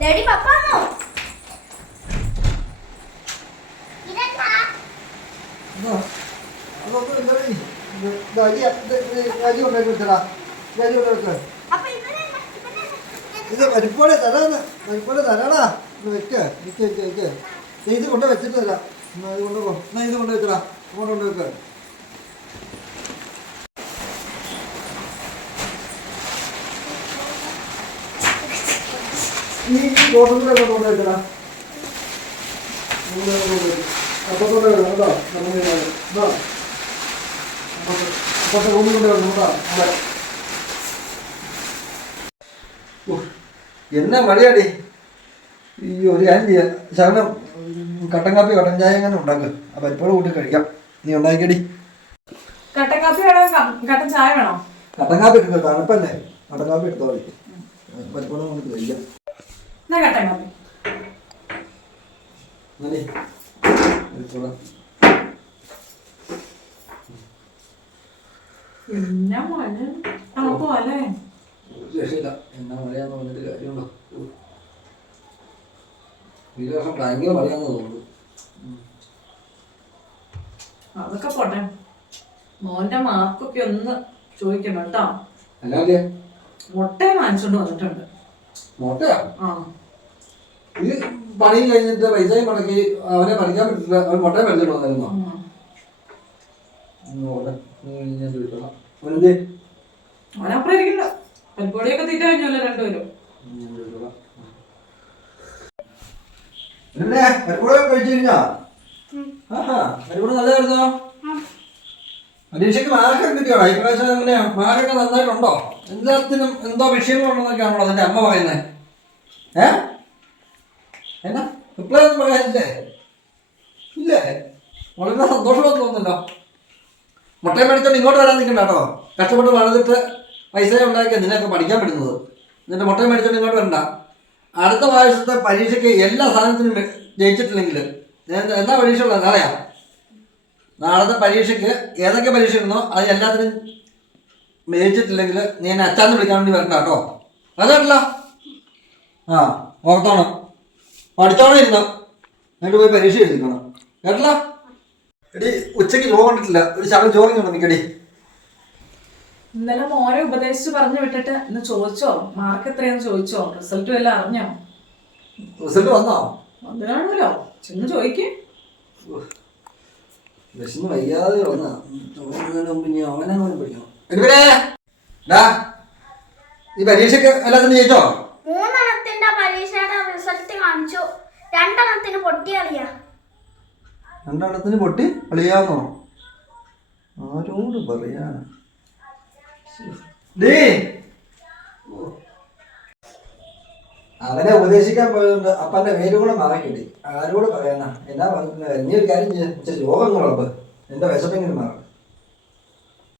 Daddy പപ്പ വന്നോ ഇത് പരിപ്പോടെ തരാന്ന്. പരിപ്പോടെ തരാടാ. ഇത് വെക്ക് വെക്ക് വെക്ക് വെക്ക്. നീ ഇത് കൊണ്ട് വെച്ചിട്ട് തരാം. ഇത് കൊണ്ട് ഇത് കൊണ്ട് വെക്കടാ. കൊണ്ട് വെക്ക. ഈ തോട്ടത്തിലൊക്കെ കൂടെ അങ്ങോട്ട് കൊണ്ട് വെക്കടാ അപ്പത്തോടെ വെക്കണം കേട്ടോ? നമ്മൾ ഇതാ. അപ്പത്തെ റൂമിൽ കൊണ്ട് വെക്കണം കേട്ടോ? അവിടെ. ഉഫ്, എന്നാ മഴയാടി ഈ ഒരു കാര്യം ചെയ്യാം. ശകലം കട്ടൻ കാപ്പി കട്ടൻ ചായ എങ്ങനെ ഉണ്ടാക്കുക ആ പരിപ്പോട് കൂട്ടി കഴിക്കാം. നീ ഉണ്ടാക്കിയടി. കട്ടൻ കാപ്പി വേണോ? കട്ടൻ ചായ വേണോ? കട്ടൻ കാപ്പി എടുക്കുക തണുപ്പല്ലേ? കട്ടൻ കാപ്പി എടുത്തോളി. പരിപ്പോട് കൂട്ടി കഴിക്കാം. എന്നാ കട്ടൻ കാപ്പി. പിന്നെ മഴ തണുപ്പോ അല്ലേ രക്ഷയില്ല. എന്നാ മഴയാന്ന് പറഞ്ഞിട്ട് കാര്യമുണ്ടോ? ഈ വർഷം ഭയങ്കര മഴയാന്ന് തോന്നുന്നു. അതൊക്കെ പോട്ടെ. മോന്റെ മാർക്കൊക്കെ ഒന്ന് ചോദിക്കണം കേട്ടോ. അല്ലാതെ മുട്ടയും വാങ്ങിച്ചോണ്ട് വന്നിട്ടുണ്ട്. മുട്ടയാ? ആ. ഇത് പണി കഴിഞ്ഞിട്ട് പൈസയും മുടക്കി അവനെ പഠിക്കാൻ പറ്റില്ല. അവൻ മുട്ട പഠിച്ചിട്ട് വന്നിരുന്നോ നല്ലതായിരുന്നോ? പരീക്ഷയ്ക്ക് ഈ എങ്ങനെയാ? മാർക്കൊക്കെ നന്നായിട്ടുണ്ടോ? എല്ലാത്തിനും എന്തോ വിഷയങ്ങളുണ്ടെന്നൊക്കെയാണല്ലോ അതിന്റെ അമ്മ പറയുന്നത് ഏ? എന്നാ? റിപ്ലൈ ഒന്നും പറയാനില്ലേ? ഇല്ലേ? വളരെ സന്തോഷമെന്ന് തോന്നുന്നല്ലോ മുട്ടയും പഠിച്ചോണ്ട് ഇങ്ങോട്ട് വരാൻ നിൽക്കണ്ട കേട്ടോ. കഷ്ടപ്പെട്ട് വളർന്നിട്ട് പൈസ ഉണ്ടാക്കിയ നിനക്ക് പഠിക്കാൻ പറ്റുന്നത്. എന്നിട്ട് മുട്ടയും പഠിച്ചോണ്ട് ഇങ്ങോട്ട് വരണ്ട. അടുത്ത പ്രാവശ്യത്തെ പരീക്ഷയ്ക്ക് എല്ലാ സാധനത്തിനും ജയിച്ചിട്ടില്ലെങ്കിൽ എന്താ പരീക്ഷ ഉള്ളത് അറിയാം നാളത്തെ പരീക്ഷയ്ക്ക് ഏതൊക്കെ പരീക്ഷ ഉണ്ടോ അത് എല്ലാത്തിനും ജയിച്ചിട്ടില്ലെങ്കിൽ നീ എന്നെ അച്ചാന്ന് വിളിക്കാൻ വേണ്ടി വരണ്ട കേട്ടോ. അതല്ല ആ ഓർത്തോണം. പഠിച്ചോണം ഇരുന്നോ? എന്നിട്ട് പോയി പരീക്ഷ എഴുതിക്കണം. കേട്ടില്ല? എടി ഉച്ചയ്ക്ക് ലോ കണ്ടിട്ടില്ല. ഒരു ശകലം ചോറിങ് ഉണ്ട് നിൽക്കടി ഇന്നലെ മോനെ ഉപദേശിച്ച് പറഞ്ഞു വിട്ടിട്ട് ഇന്ന് ചോദിച്ചോ? മാർക്ക് എത്രയാന്ന് ചോദിച്ചോ? റിസൾട്ട് വല്ലതും അറിഞ്ഞോ? റിസൾട്ട് വന്നോ? വന്നതാണല്ലോ ചെന്ന് ചോദിക്കേ. വിശന്ന് വയ്യാതെ വന്ന. ചോറുന്നതിന് മുമ്പ് ഇനി അവനെ പഠിക്കണം എടുക്കണേ ഡാ ഈ പരീക്ഷയ്ക്ക് എല്ലാത്തിനും ജയിച്ചോ മൂന്നെണ്ണത്തിന്റെ പരീക്ഷയുടെ റിസൾട്ട് കാണിച്ചു? രണ്ടെണ്ണത്തിന് പൊട്ടിയറിയാ രണ്ടെണ്ണത്തിന് പൊട്ടി അളിയാന്നോ ആരോട് പറയാനാ? ഡേ അവനെ ഉപദേശിക്കാൻ പോയതുകൊണ്ട് അപ്പന്റെ പേര് കൂടെ മാറി ആരോട് പറയാനാ? എന്നാ പറഞ്ഞില്ല നീ ഒരു കാര്യം ചെയ്യാ. രോഗങ്ങളുണ്ട് എന്റെ വിശപ്പെങ്കിലും മാറും